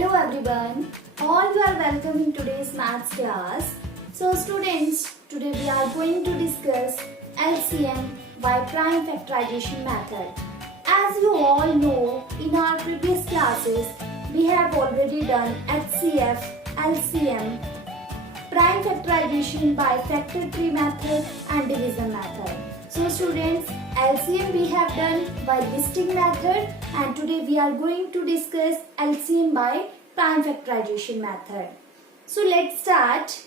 Hello everyone, all you are welcome in today's maths class. So students, today we are going to discuss LCM by prime factorization method. As you all know, in our previous classes, we have already done HCF, LCM, prime factorization by factor tree method and division method. So students, LCM we have done by listing method and today we are going to discuss LCM by prime factorization method. So let's start.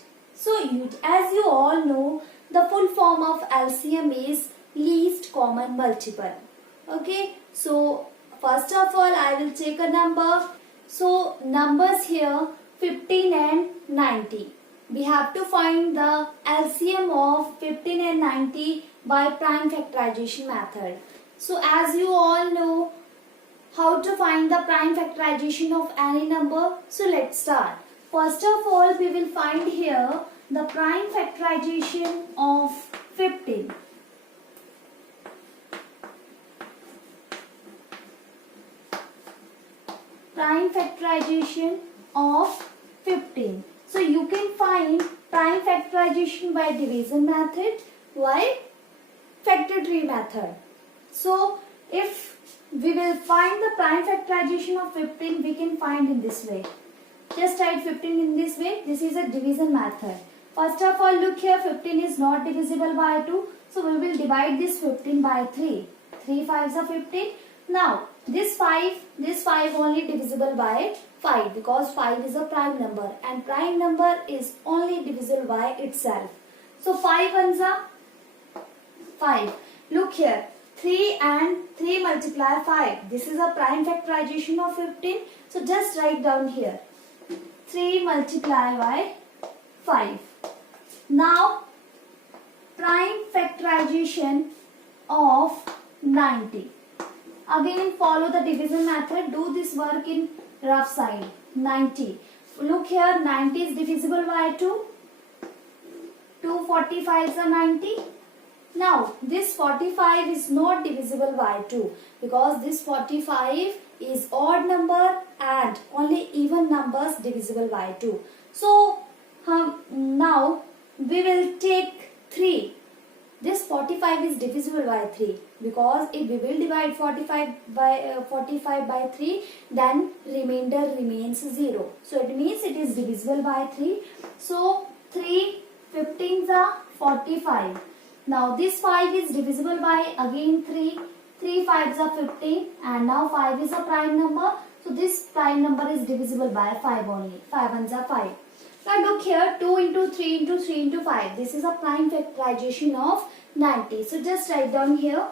As you all know, the full form of LCM is least common multiple. Okay, so first of all I will take a number. So numbers here 15 and 90. We have to find the LCM of 15 and 90 by prime factorization method. So as you all know how to find the prime factorization of any number. So let's start. First of all we will find here the prime factorization of 15. Prime factorization of 15. So you can find prime factorization by division method. Why? Factor tree method. So if we will find the prime factorization of 15, we can find in this way. Just write 15 in this way. This is a division method. First of all, look here, 15 is not divisible by 2. So we will divide this 15 by 3. 3 5s are 15. Now this 5 only divisible by 5 because 5 is a prime number and prime number is only divisible by itself. So 5 ones are 5. Look here, 3 and 3 multiply 5. This is a prime factorization of 15. So just write down here 3 multiply by 5. Now prime factorization of 90. Again follow the division method. Do this work in rough side. 90. Look here, 90 is divisible by 2. 2 45s are 90. Now this 45 is not divisible by 2 because this 45 is odd number and only even numbers divisible by 2. So now we will take 3. This 45 is divisible by 3 because if we will divide 45 by 3, then remainder remains 0. So it means it is divisible by 3. So 3 15s are 45. Now this 5 is divisible by again 3. 3 5s are 15 and now 5 is a prime number. So this prime number is divisible by 5 only. 5 ones are 5. Now look here, 2 into 3 into 3 into 5. This is a prime factorization of 90. So just write down here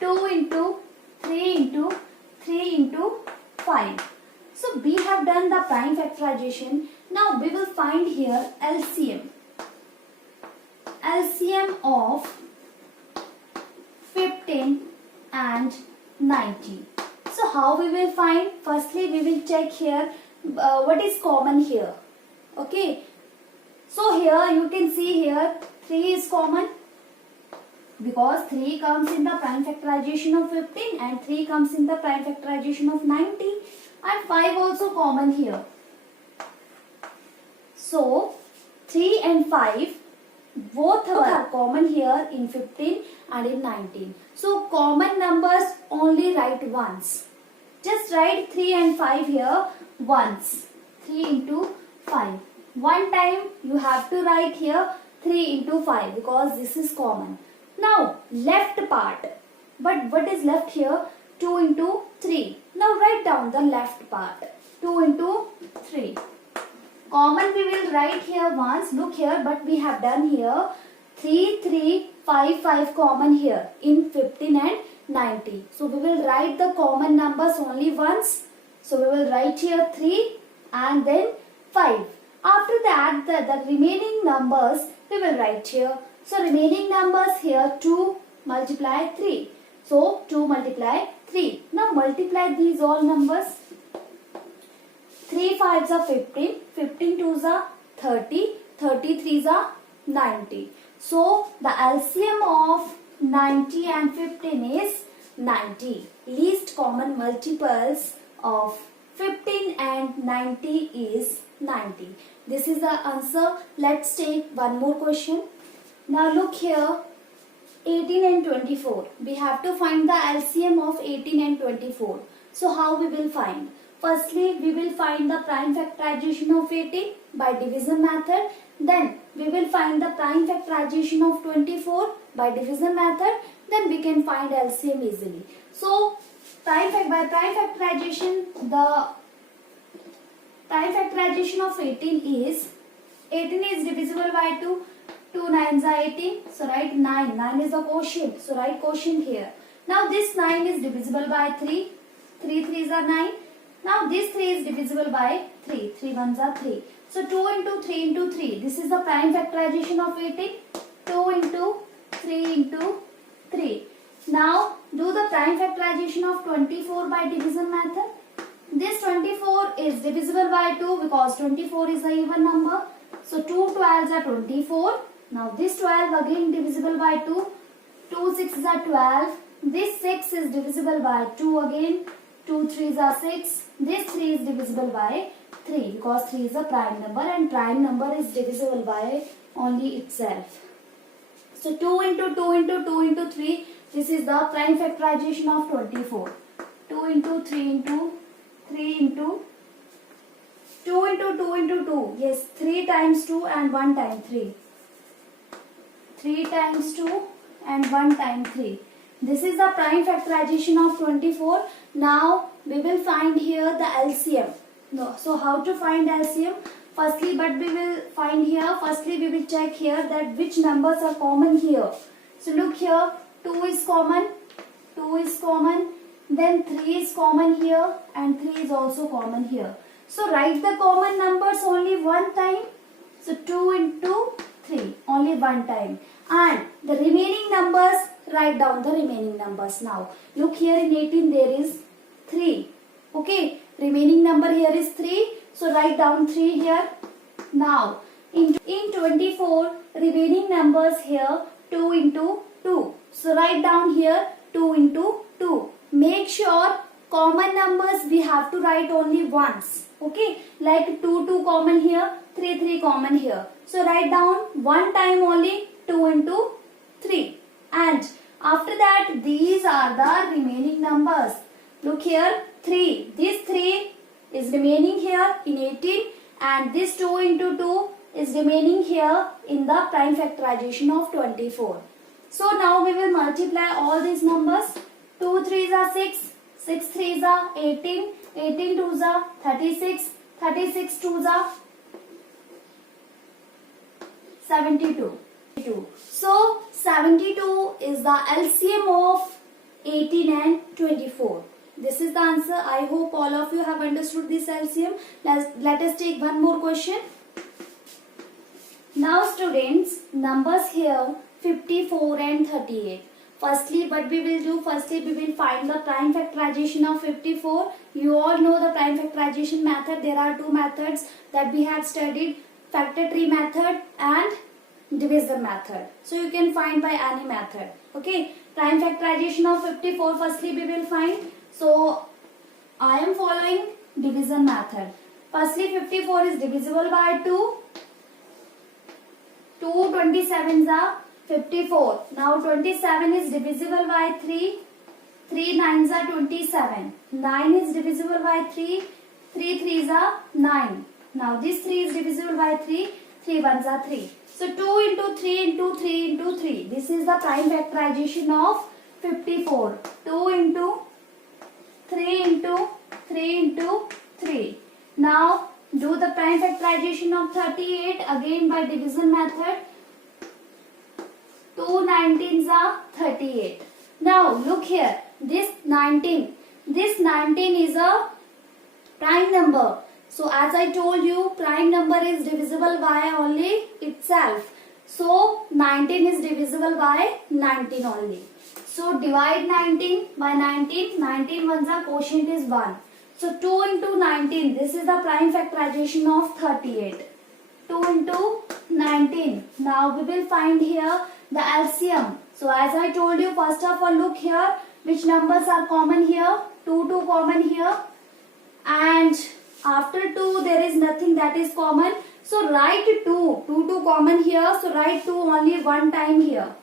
2 into 3 into 3 into 5. So we have done the prime factorization. Now we will find here LCM. LCM of 15 and 90. So how we will find? Firstly we will check here what is common here. Okay, so here you can see here 3 is common because 3 comes in the prime factorization of 15 and 3 comes in the prime factorization of 90 and 5 also common here. So 3 and 5 both are common here in 15 and in 19. So common numbers only write once. Just write 3 and 5 here once. 3 into 5. One time you have to write here 3 into 5 because this is common. Now left part. But what is left here? 2 into 3. Now write down the left part. 2 into 3. Common we will write here once. Look here, but we have done here 3, 3, 5, 5 common here in 15 and 90. So we will write the common numbers only once. So we will write here 3 and then 5. After that the remaining numbers we will write here. So remaining numbers here 2 multiply 3. So 2 multiply 3. Now multiply these all numbers. 3 5s are 15. 15 2s are 30. 33s are 90. So the LCM of 90 and 15 is 90. Least common multiples of 15 18 and 90 is 90. This is the answer. Let's take one more question. Now look here, 18 and 24. We have to find the LCM of 18 and 24. So how we will find? Firstly, we will find the prime factorization of 18 by division method. Then we will find the prime factorization of 24 by division method. Then we can find LCM easily. So by prime factorization, the prime factorization of 18 is divisible by 2. 2 nines are 18. So write 9. 9 is the quotient. So write quotient here. Now this 9 is divisible by 3. 3 3s are 9. Now this 3 is divisible by 3. 3 1s are 3. So 2 into 3 into 3. This is the prime factorization of 18. 2 into 3 into 3. Now do the prime factorization of 24 by division method. This 24 is divisible by 2 because 24 is a even number. So 2 12s are 24. Now this 12 again divisible by 2. 2 6s are 12. This 6 is divisible by 2 again. 2 3s are 6. This 3 is divisible by 3 because 3 is a prime number and prime number is divisible by only itself. So 2 into 2 into 2 into 3. This is the prime factorization of 24. 2 into 3 into 3 into 2 into 2 into 2. Yes, 3 times 2 and 1 time 3. 3 times 2 and 1 time 3. This is the prime factorization of 24. Now we will find here the LCM. No, so how to find LCM? Firstly, we will check here that which numbers are common here. So look here, 2 is common, 2 is common, then 3 is common here and 3 is also common here. So write the common numbers only one time. So 2 into 3 only one time. And the remaining numbers, write down the remaining numbers now. Look here, in 18 there is 3. Okay, remaining number here is 3. So write down 3 here. Now in 24 remaining numbers here 2 into 2. So write down here 2 into 2. Make sure common numbers we have to write only once. Okay, like 2 2 common here, 3 3 common here. So write down one time only 2 into 3. And after that these are the remaining numbers. Look here, 3. This 3 is remaining here in 18 and this 2 into 2 is remaining here in the prime factorization of 24. So now we will multiply all these numbers. 2 3s are 6, 6 3s are 18, 18 2s are 36, 36 2s are 72. So 72 is the LCM of 18 and 24. This is the answer. I hope all of you have understood this LCM. Let us take one more question. Now students, numbers here 54 and 38. Firstly, what we will do, we will find the prime factorization of 54. You all know the prime factorization method. There are two methods that we have studied, factor tree method and divisor method. So you can find by any method. Okay, prime factorization of 54, firstly we will find. So I am following division method. Firstly 54 is divisible by 2. 2 27s are 54. Now 27 is divisible by 3. 3 9s are 27. 9 is divisible by 3. 3 3s are 9. Now this 3 is divisible by 3. 3 1s are 3. So 2 into 3 into 3 into 3. This is the prime factorization of 54. 2 into 3 into 3 into 3. Now do the prime factorization of 38 again by division method. 2 19s are 38. Now look here, this 19 is a prime number. So as I told you, prime number is divisible by only itself. So 19 is divisible by 19 only. So divide 19 by 19. 19 ones are quotient is 1. So 2 into 19. This is the prime factorization of 38. 2 into 19. Now we will find here the LCM. So as I told you, first of all look here which numbers are common here. 2 2 common here. And After 2 there is nothing that is common. So write 2. 2 common here. So write 2 only one time here.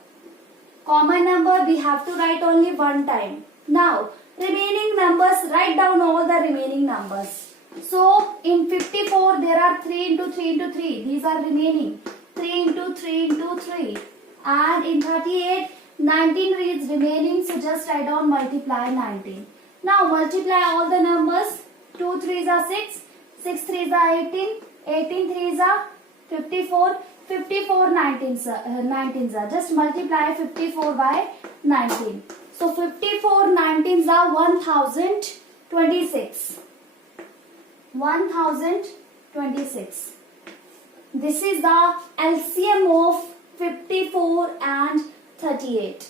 Common number we have to write only one time. Now remaining numbers, write down all the remaining numbers. So in 54 there are 3 into 3 into 3. These are remaining. 3 into 3 into 3. And in 38, 19 is remaining. So just write down multiply 19. Now multiply all the numbers. 2 3s are 6. 6 3s are 18. 18 3s are 54. 54 19s are. Just multiply 54 by 19. So 54 19s are 1026. 1026. This is the LCM of 54 and 38.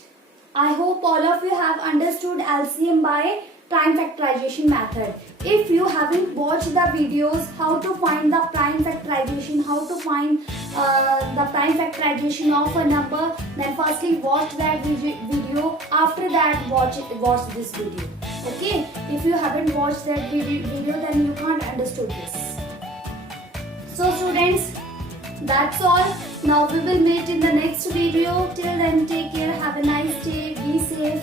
I hope all of you have understood LCM by prime factorization method. If you haven't watched the videos how to find the prime factorization, how to find the prime factorization of a number, then firstly watch that video. After that watch this video. Okay? If you haven't watched that video, then you can't understood this. So students, that's all. Now we will meet in the next video. Till then, take care. Have a nice day. Be safe.